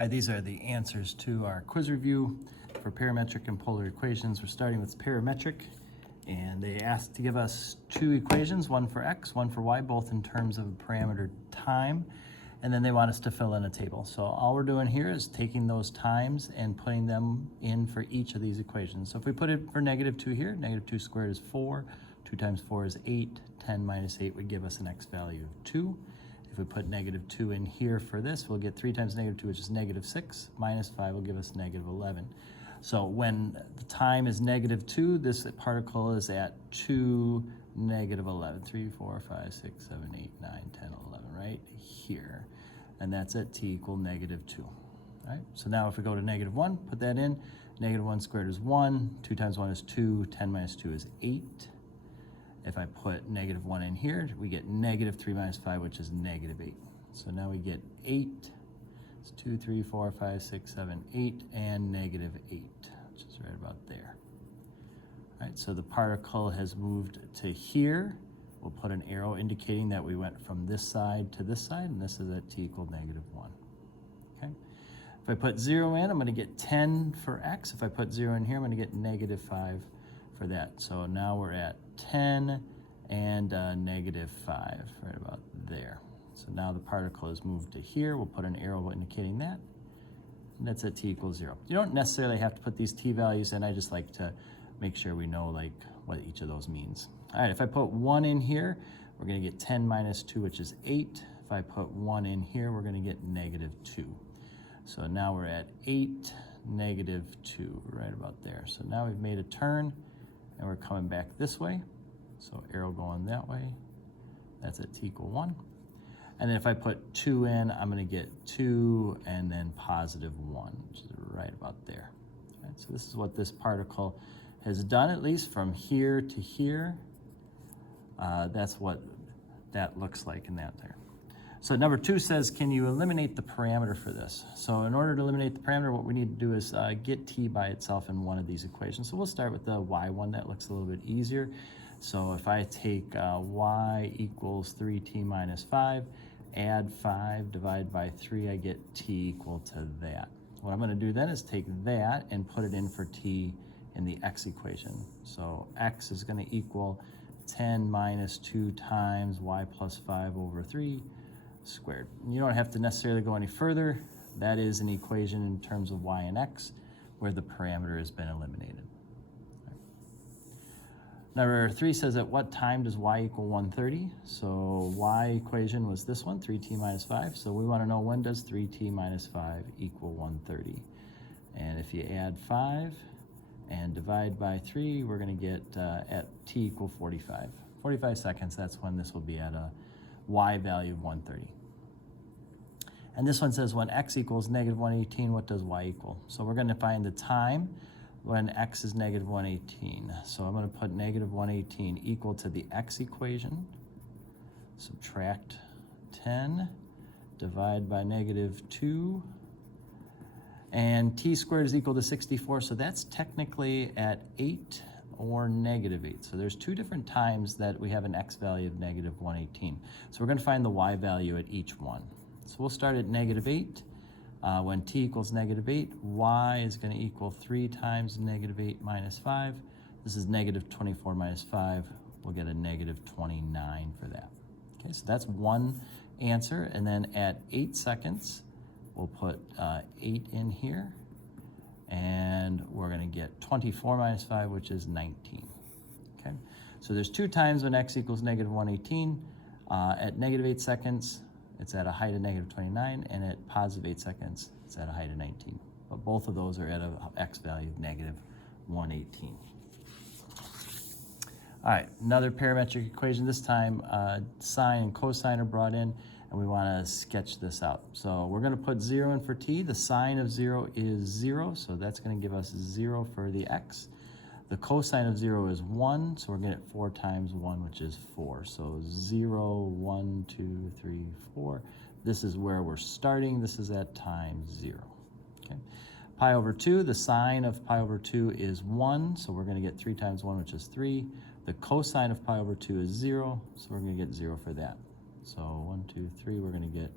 All right, these are the answers to our quiz review for parametric and polar equations. We're starting with parametric, and they asked to give us two equations, one for x, one for y, both in terms of parameter time, and then they want us to fill in a table. So all we're doing here is taking those times and putting them in for each of these equations. So if we put it for -2 here, -2 squared is 4, 2 times 4 is 8, 10 minus 8 would give us an x value of 2. If we put -2 in here for this, we'll get 3 times -2, which is -6, minus 5 will give us -11. So when the time is -2, this particle is at 2, -11. 3, 4, 5, 6, 7, 8, 9, 10, 11, right here. And that's at t equal -2. All right, so now if we go to -1, put that in. -1 squared is 1, 2 times 1 is 2, 10 minus 2 is 8. If I put -1 in here, we get -3 minus 5, which is -8. So now we get 8. It's 2, 3, 4, 5, 6, 7, 8, and -8, which is right about there. All right, so the particle has moved to here. We'll put an arrow indicating that we went from this side to this side, and this is at t equal -1. Okay. If I put 0 in, I'm going to get 10 for x. If I put 0 in here, I'm going to get -5 for that. So now we're at 10 and -5, right about there. So now the particle has moved to here. We'll put an arrow indicating that. And that's at t equals 0. You don't necessarily have to put these t values in. I just like to make sure we know like what each of those means. All right, if I put 1 in here, we're going to get 10 minus 2, which is 8. If I put 1 in here, we're going to get -2. So now we're at 8, -2, right about there. So now we've made a turn, and we're coming back this way. So arrow going that way. That's at t equal 1. And then if I put 2 in, I'm going to get 2 and then +1, which is right about there. All right, so this is what this particle has done, at least from here to here. That's what that looks like in that there. So number 2 says, can you eliminate the parameter for this? So in order to eliminate the parameter, what we need to do is get t by itself in one of these equations. So we'll start with the y one. That looks a little bit easier. So if I take y equals 3t minus 5, add 5, divide by 3, I get t equal to that. What I'm going to do then is take that and put it in for t in the x equation. So x is going to equal 10 minus 2 times y plus 5 over 3 squared. You don't have to necessarily go any further. That is an equation in terms of y and x where the parameter has been eliminated. Number 3 says, at what time does y equal 130? So y equation was this one, 3t minus 5. So we want to know, when does 3t minus 5 equal 130? And if you add 5 and divide by 3, we're going to get at t equal 45. 45 seconds, that's when this will be at a y value of 130. And this one says, when x equals -118, what does y equal? So we're going to find the time when x is -118. So I'm going to put -118 equal to the x equation. Subtract 10, divide by -2, and t squared is equal to 64. So that's technically at 8 or -8. So there's 2 different times that we have an x value of -118. So we're going to find the y value at each one. So we'll start at -8. When t equals -8, y is going to equal 3 times -8 minus 5. This is -24 minus 5. We'll get a -29 for that. Okay, so that's one answer. And then at 8 seconds, we'll put 8 in here. And we're going to get 24 minus 5, which is 19. Okay, so there's 2 times when x equals -118. At -8 seconds, it's at a height of -29, and at +8 seconds, it's at a height of 19. But both of those are at a x value of -118. All right, another parametric equation. This time, sine and cosine are brought in, and we want to sketch this out. So we're going to put 0 in for t. The sine of 0 is 0, so that's going to give us 0 for the x. The cosine of 0 is 1, so we're going to get 4 times 1, which is 4. So 0, 1, 2, 3, 4. This is where we're starting. This is at time 0. Okay. Pi over 2, the sine of pi over 2 is 1, so we're going to get 3 times 1, which is 3. The cosine of pi over 2 is 0, so we're going to get 0 for that. So 1, 2, 3, we're going to get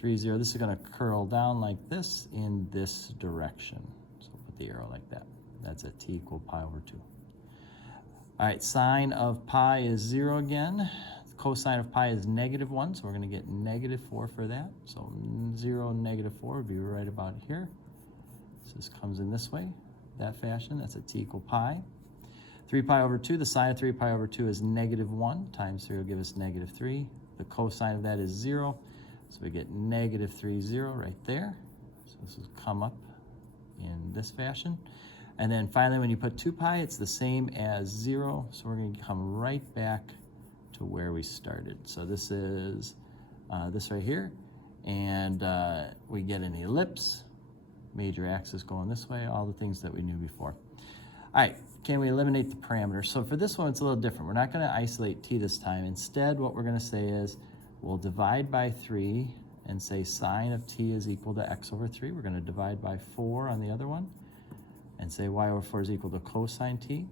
3, 0. This is going to curl down like this in this direction. So put the arrow like that. That's at t equal pi over 2. All right, sine of pi is 0 again. Cosine of pi is -1, so we're going to get -4 for that. So 0, -4 would be right about here. So this comes in this way, that fashion. That's at t equal pi. 3 pi over 2, the sine of 3 pi over 2 is -1 times 3 will give us -3. The cosine of that is 0, so we get -3, 0 right there. So this will come up in this fashion. And then finally, when you put 2 pi, it's the same as 0, so we're going to come right back to where we started. So this is this right here, and we get an ellipse, major axis going this way, all the things that we knew before. All right, can we eliminate the parameters? So for this one, it's a little different. We're not going to isolate t this time. Instead, what we're going to say is we'll divide by 3 and say sine of t is equal to x over 3. We're going to divide by 4 on the other one and say y over 4 is equal to cosine t.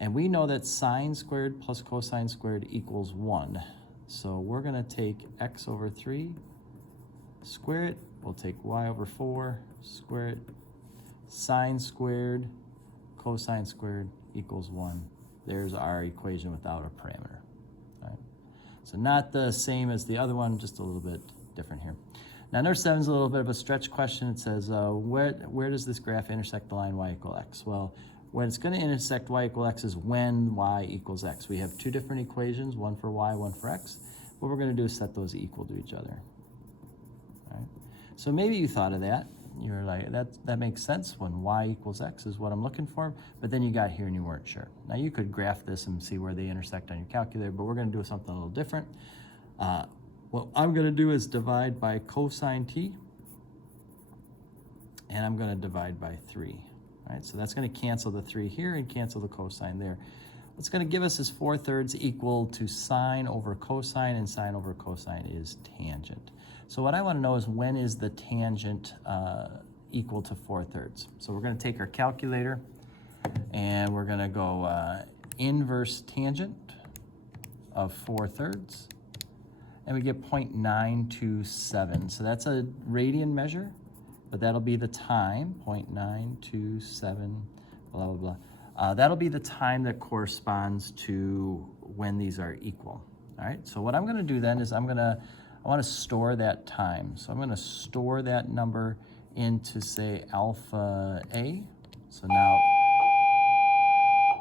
And we know that sine squared plus cosine squared equals 1. So we're going to take x over 3, square it. We'll take y over 4, square it. Sine squared, cosine squared equals 1. There's our equation without a parameter. All right. So not the same as the other one, just a little bit different here. Now number 7 is a little bit of a stretch question. It says, where does this graph intersect the line y equal x? Well, when it's going to intersect y equal x is when y equals x. We have 2 different equations, one for y, one for x. What we're going to do is set those equal to each other. All right. So maybe you thought of that. You're like, that makes sense when y equals x is what I'm looking for, but then you got here and you weren't sure. Now you could graph this and see where they intersect on your calculator, but we're going to do something a little different. What I'm going to do is divide by cosine t, and I'm going to divide by 3. All right, so that's going to cancel the 3 here and cancel the cosine there. What's going to give us is 4/3 equal to sine over cosine, and sine over cosine is tangent. So what I want to know is when is the tangent equal to 4/3? So we're going to take our calculator and we're going to go inverse tangent of 4/3, and we get 0.927. So that's a radian measure, but that'll be the time, 0.927, blah, blah, blah. That'll be the time that corresponds to when these are equal. All right, so what I'm going to do then is I want to store that time. So I'm going to store that number into, say, alpha A. So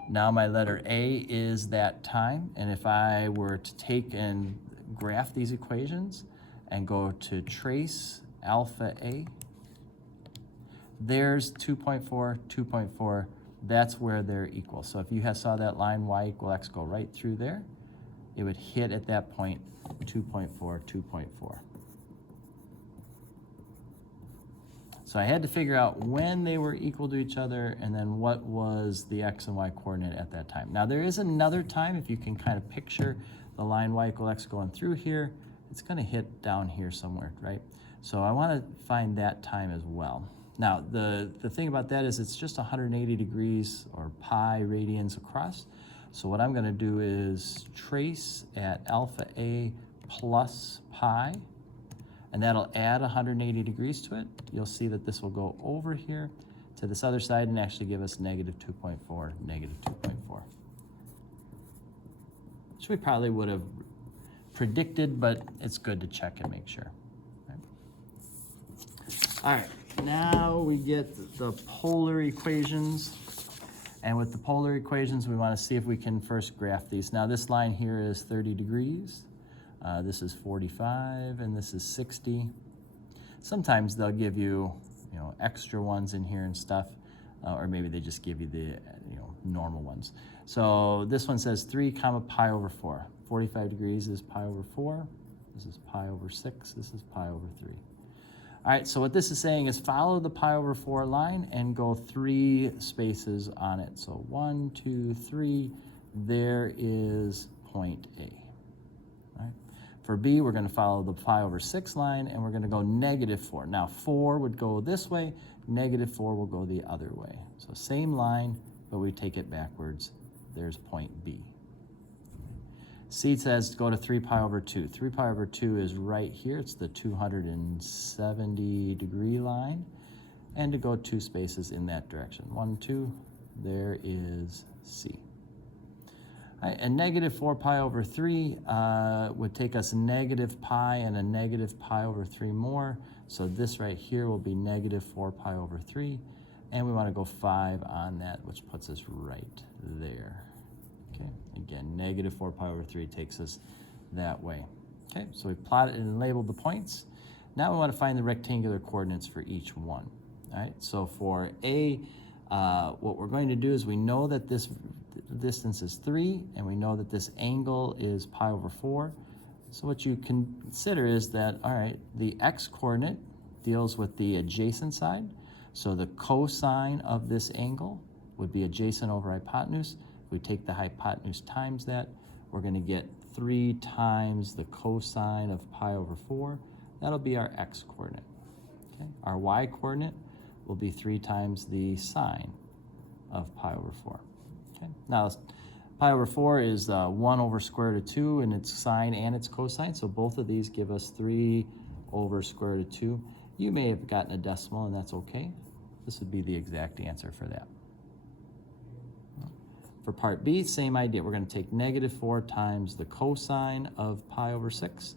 now my letter A is that time. And if I were to take and graph these equations and go to trace alpha A, there's 2.4, 2.4. That's where they're equal. So if you saw that line y equal x go right through there, it would hit at that point 2.4, 2.4. So I had to figure out when they were equal to each other and then what was the x and y coordinate at that time. Now there is another time, if you can kind of picture the line y equal x going through here, it's going to hit down here somewhere, right? So I want to find that time as well. Now the thing about that is it's just 180 degrees or pi radians across. So what I'm going to do is trace at alpha A plus pi, and that'll add 180 degrees to it. You'll see that this will go over here to this other side and actually give us -2.4, -2.4. Which we probably would have predicted, but it's good to check and make sure. All right, now we get the polar equations. And with the polar equations, we want to see if we can first graph these. Now this line here is 30 degrees. This is 45, and this is 60. Sometimes they'll give you, extra ones in here and stuff, or maybe they just give you the, normal ones. So this one says 3 comma pi over 4. 45 degrees is pi over 4. This is pi over 6. This is pi over 3. All right, so what this is saying is follow the pi over 4 line and go 3 spaces on it. So 1, 2, 3, there is point A. All right. For B, we're going to follow the pi over 6 line, and we're going to go -4. Now 4 would go this way, -4 will go the other way. So same line, but we take it backwards. There's point B. C says go to 3 pi over 2. 3 pi over 2 is right here. It's the 270 degree line. And to go 2 spaces in that direction. 1, 2, there is C. All right, and negative 4 pi over 3 would take us negative pi and a negative pi over 3 more. So this right here will be negative 4 pi over 3. And we want to go 5 on that, which puts us right there. Okay, again, negative 4 pi over 3 takes us that way. Okay, so we plotted and labeled the points. Now we want to find the rectangular coordinates for each one. All right, so for A, what we're going to do is we know that this distance is 3, and we know that this angle is pi over 4. So what you can consider is that, all right, the x-coordinate deals with the adjacent side. So the cosine of this angle would be adjacent over hypotenuse. If we take the hypotenuse times that, we're going to get 3 times the cosine of pi over 4. That'll be our x-coordinate. Okay? Our y-coordinate will be 3 times the sine of pi over 4. Okay? Now, pi over 4 is 1 over square root of 2 in its sine and its cosine, so both of these give us 3 over square root of 2. You may have gotten a decimal, and that's okay. This would be the exact answer for that. For part B, same idea. We're going to take negative 4 times the cosine of pi over 6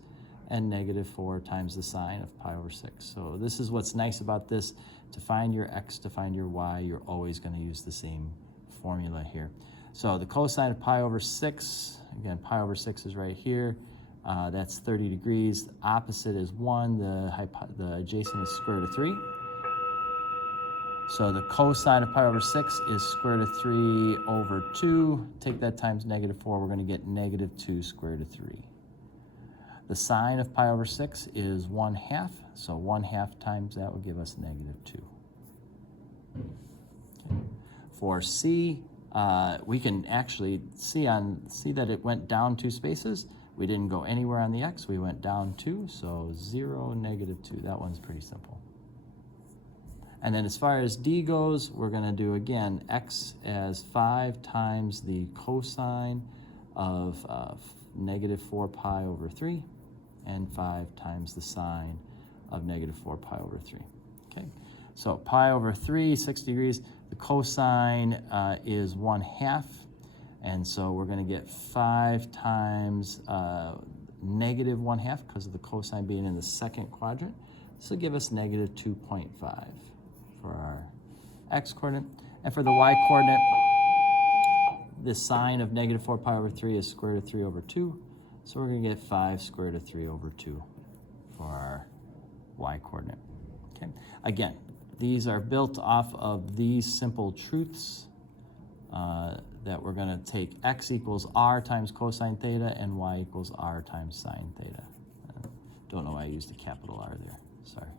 and negative 4 times the sine of pi over 6. So this is what's nice about this. To find your x, to find your y, you're always going to use the same formula here. So the cosine of pi over 6, again, pi over 6 is right here. That's 30 degrees. The opposite is 1. The adjacent is square root of 3. So the cosine of pi over 6 is square root of 3 over 2. Take that times negative 4. We're going to get negative 2 square root of 3. The sine of pi over 6 is 1/2. So 1/2 times that will give us negative 2. Okay. For C, we can actually see that it went down 2 spaces. We didn't go anywhere on the x. We went down 2, so 0, negative 2. That one's pretty simple. And then as far as D goes, we're going to do, again, x as 5 times the cosine of negative 4 pi over 3 and 5 times the sine of negative 4 pi over 3. Okay, so pi over 3, 60 degrees. The cosine is 1/2. And so we're going to get 5 times negative 1/2 because of the cosine being in the second quadrant. This will give us negative 2.5 for our x-coordinate. And for the y-coordinate, the sine of negative 4 pi over 3 is square root of 3 over 2. So we're going to get 5 square root of 3 over 2 for our y-coordinate. Okay. Again, these are built off of these simple truths that we're going to take x equals r times cosine theta and y equals r times sine theta. Don't know why I used a capital R there. Sorry.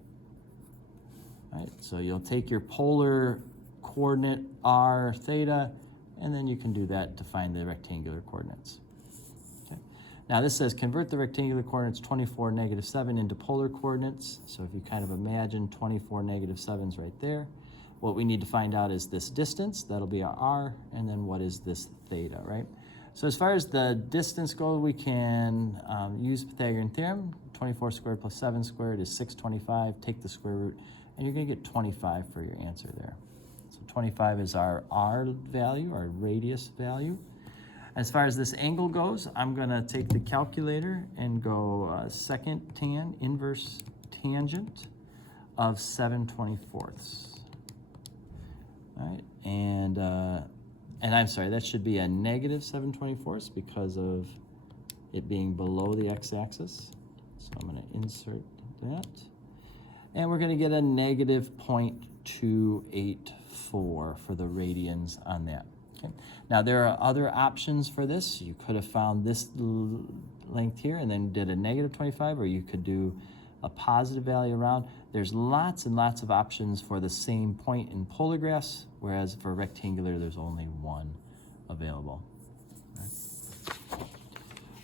All right, so you'll take your polar coordinate r theta, and then you can do that to find the rectangular coordinates. Okay. Now this says convert the rectangular coordinates 24, negative 7 into polar coordinates. So if you kind of imagine 24, negative 7's right there. What we need to find out is this distance, that'll be our r, and then what is this theta, right? So as far as the distance goes, we can use Pythagorean theorem. 24 squared plus 7 squared is 625. Take the square root, and you're going to get 25 for your answer there. So 25 is our r value, our radius value. As far as this angle goes, I'm going to take the calculator and go second tan, inverse tangent of 7/24. All right, and I'm sorry, that should be a negative 7/24 because of it being below the x-axis. So I'm going to insert that. And we're going to get a negative 0.284 for the radians on that. Okay. Now there are other options for this. You could have found this length here and then did a negative 25, or you could do a positive value around. There's lots and lots of options for the same point in polar graphs, whereas for rectangular, there's only one available.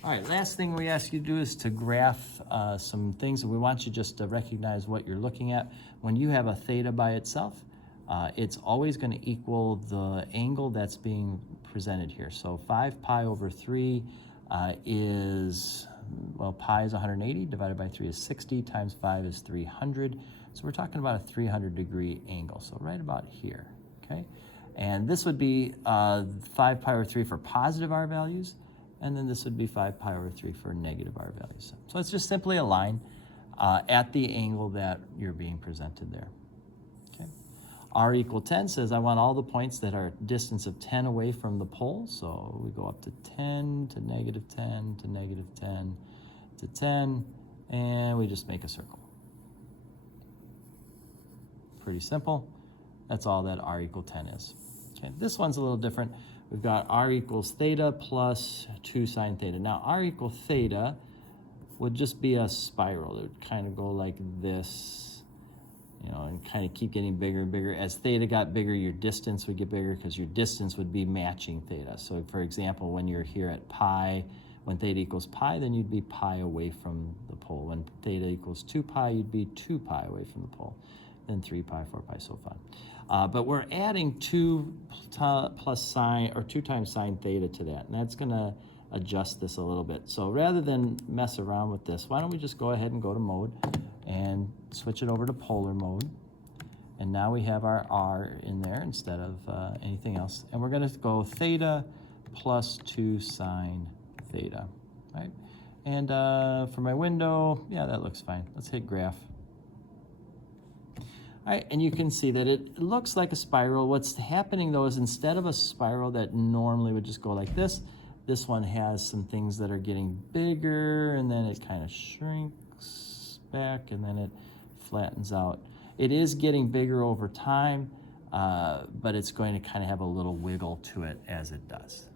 All right, last thing we ask you to do is to graph some things, and we want you just to recognize what you're looking at. When you have a theta by itself, it's always going to equal the angle that's being presented here. So 5 pi over 3 is, well, pi is 180, divided by 3 is 60, times 5 is 300. So we're talking about a 300-degree angle, so right about here, okay? And this would be 5 pi over 3 for positive r values, and then this would be 5 pi over 3 for negative r values. So it's just simply a line at the angle that you're being presented there. Okay. R equal 10 says I want all the points that are distance of 10 away from the pole. So we go up to 10 to negative 10 to negative 10 to 10, and we just make a circle. Pretty simple. That's all that r equal 10 is. Okay. This one's a little different. We've got r equals theta plus 2 sine theta. Now r equal theta would just be a spiral. It would kind of go like this, you know, and kind of keep getting bigger and bigger. As theta got bigger, your distance would get bigger because your distance would be matching theta. So for example, when you're here at pi, when theta equals pi, then you'd be pi away from the pole. When theta equals 2 pi, you'd be 2 pi away from the pole. Then 3 pi, 4 pi, so on. But we're adding 2 plus sine, or 2 times sine theta to that, and that's gonna adjust this a little bit. So rather than mess around with this, why don't we just go ahead and go to mode and switch it over to polar mode. And now we have our r in there instead of anything else. And we're gonna go theta plus 2 sine theta, right? And for my window, yeah, that looks fine. Let's hit graph. All right, and you can see that it looks like a spiral. What's happening though is instead of a spiral that normally would just go like this one has some things that are getting bigger, and then it kind of shrinks back, and then it flattens out. It is getting bigger over time, but it's going to kind of have a little wiggle to it as it does.